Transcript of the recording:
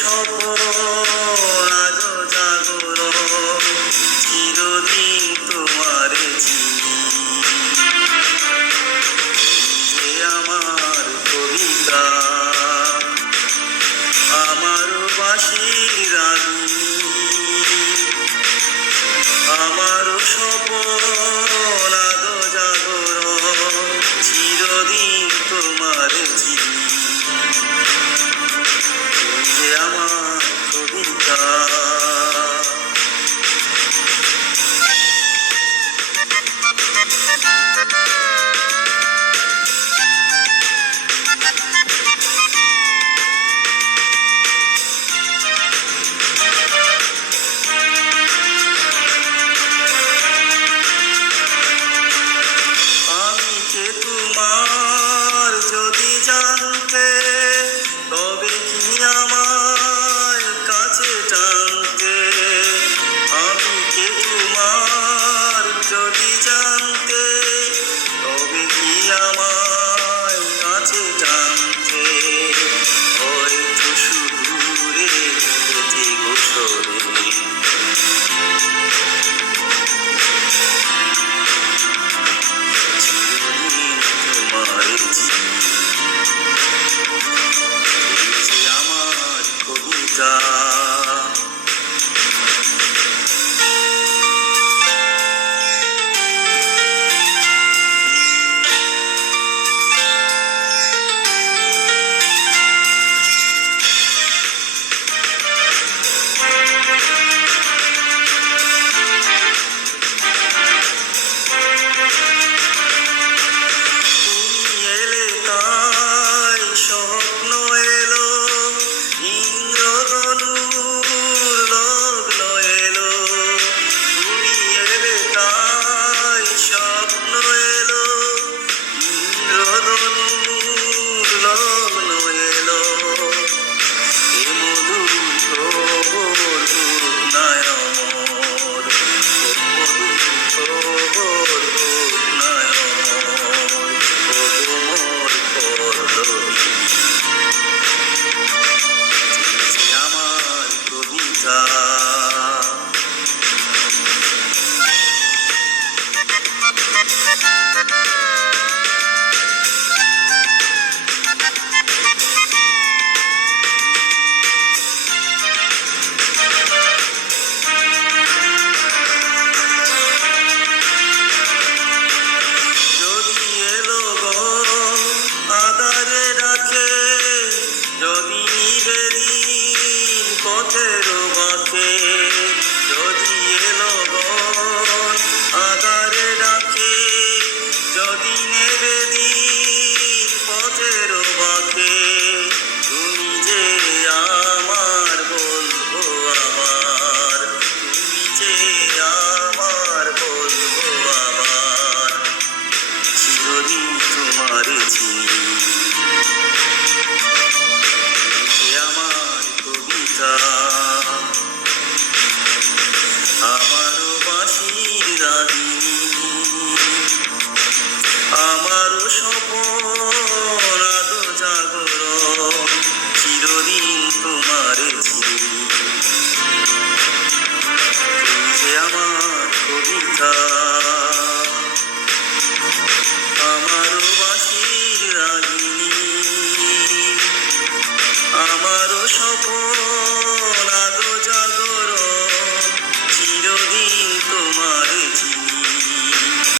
সপন আজো জাগরণ, চিরদিন তোমারে চিনি। যে আমার কবিতা, আমার বাঁশির রাগিনী, আমার সপন আজো জাগরণ, চিরদিন তোমারে চিনি। যে আমার কবিতা। আমি কে তোমার যদি জানতে, তবে কি আমায় কাছে টানতে। আমি কে তোমার যদি জানতে, তবে কি আমায় কাছে টানতে। হয়তো সুদূরে যেতে গোসরে, চিরদিন তোমারে চিনি। এই যে আমার কবিতা। তুমি এলে তাই স্বপ্ন এলো, ইন্দ্রধনুর লগ্ন এলো। তুমি এলে তাই স্বপ্ন এলো, ইন্দ্রধনুর লগ্ন এলো। এ মধুর প্রহর হোক নায় অমর, এ মধুর প্রহর হোক নায় অমর। ও গো মোর পল্লবী, যে আমার কবিতা। যদি এলো গো আধারে রাখে, যদি নিবেদিন পথের বাঁকে। যদি এলো গো আধারে রাখে, যদি নিবেদিন পথের বাঁকে। তুমি যে আমার বলবো আবার, তুমি যে আমার বলবো আবার। চিরদিন তোমারে চিনি। যে আমার কবিতা।